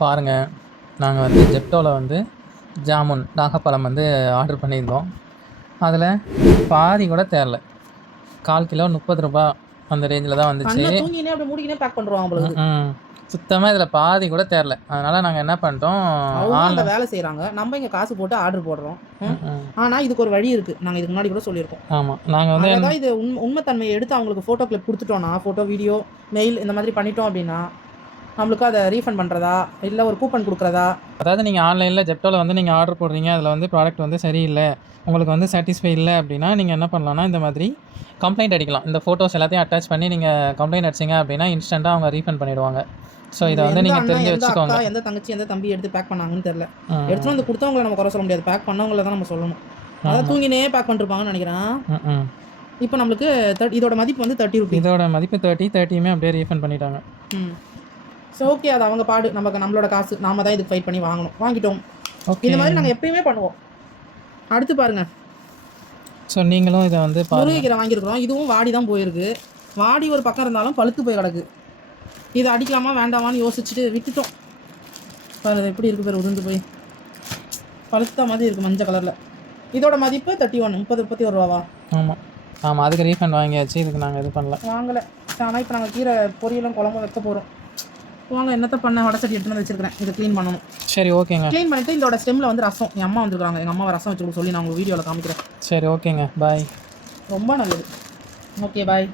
பாருங்கள், நாங்கள் வந்து ஜெப்டோவில் வந்து ஜாமுன் நாகப்பழம் வந்து ஆர்டர் பண்ணியிருந்தோம். அதில் பாதி கூட தேரல. 1/4 கிலோ ₹30 அந்த ரேஞ்சில் தான் வந்துச்சு. கண்ணை தூங்கினே அப்படியே மூடிக்கினே பேக் பண்ணுறோம் உங்களுக்கு. சுத்தமாக இதில் பாதி கூட தேரல. அதனால் நாங்கள் என்ன பண்ணிட்டோம், அவங்க அந்த வேலை செய்கிறாங்க, நம்ம இங்கே காசு போட்டு ஆர்டர் போடுறோம். ஆனால் இதுக்கு ஒரு வழி இருக்குது, நாங்கள் இதுக்கு முன்னாடி கூட சொல்லியிருக்கோம். ஆமாம், நாங்கள் வந்து அதான் இது உண்மைத்தன்மையை எடுத்து அவங்களுக்கு ஃபோட்டோ கிளிப் கொடுத்துட்டோன்னா, ஃபோட்டோ வீடியோ மெயில் இந்த மாதிரி பண்ணிட்டோம் அப்படின்னா நம்மளுக்கு அதை ரீஃபண்ட் பண்ணுறதா இல்லை ஒரு கூப்பன் கொடுக்குறதா. அதாவது நீங்கள் ஆன்லைனில் ஜெப்டோவில் வந்து நீங்கள் ஆர்டர் போடுறீங்க, அதில் வந்து ப்ராடக்ட் வந்து சரியில்லை, உங்களுக்கு வந்து சாட்டிஸ்ஃபை இல்லை அப்படின்னா நீங்கள் என்ன பண்ணலான்னா இந்த மாதிரி கம்ப்ளைண்ட் அடிக்கலாம். இந்த ஃபோட்டோஸ் எல்லாத்தையும் அட்டாச் பண்ணி நீங்கள் கம்ப்ளைண்ட் அடிச்சிங்க அப்படின்னா இன்ஸ்டண்ட்டாக அவங்க ரீஃபண்ட் பண்ணிவிடுவாங்க. ஸோ இதை வந்து நீங்கள் தெரிஞ்சு வச்சுக்கோங்க. எந்த தங்கச்சி எந்த தம்பி எடுத்து பேக் பண்ணாங்கன்னு தெரியல. எடுத்துகிட்டு வந்து கொடுத்தவங்களை நம்ம குறை சொல்ல முடியாது, பேக் பண்ணவங்கள தான் நம்ம சொல்லணும். அதான் தூங்கினே பேக் பண்ணிருப்பாங்கன்னு நினைக்கிறேன். இப்போ நம்மளுக்கு இதோட மதிப்பு வந்து ₹30. இதோட மதிப்பு 30 அப்படியே ரீஃபண்ட் பண்ணிட்டாங்க. ஸோ ஓகே, அது அவங்க பாடு, நம்மளோட காசு, நாம தான் இதுக்கு ஃபைட் பண்ணி வாங்கிட்டோம். இந்த மாதிரி நாங்கள் எப்பயுமே பண்ணுவோம். அடுத்து பாருங்கள். ஸோ நீங்களும் இதை வந்து முருங்கைக்கீரை வாங்கியிருக்கிறோம். இதுவும் வாடி தான் போயிருக்கு. வாடி ஒரு பக்கம் இருந்தாலும் பழுத்து போய் கிடக்கு. இதை அடிக்கலாமா வேண்டாமான்னு யோசிச்சுட்டு விட்டுட்டோம். பாரு எப்படி இருக்குது பேர், உதிர்ந்து போய் பழுத்த மாதிரி இருக்குது மஞ்சள் கலரில். இதோட மதிப்பு 31 ரூபாவா? ஆமாம், அதுக்கு ரீஃபண்ட் வாங்கியாச்சு. இதுக்கு நாங்கள் இது வாங்கலை. ஆனால் இப்போ நாங்கள் கீரை பொரியலும் குழம்பு வைக்க போகிறோம். வாங்க, என்னத்த பண்ண வடை சட்டி எடுத்துன்னு வச்சிருக்கிறேன். இதை க்ளீன் பண்ணணும். சரி, ஓகேங்க. க்ளீன் பண்ணிவிட்டு இதோட ஸ்டெம்மில் வந்து ரசம், என் அம்மா வந்துருக்காங்க, எங்கள் அம்மாவை ரசம் வச்சு சொல்லி நான் உங்களுக்கு வீடியோவில் காமிக்கிறேன். சரி, ஓகேங்க, பாய். ரொம்ப நல்லது. ஓகே, பாய்.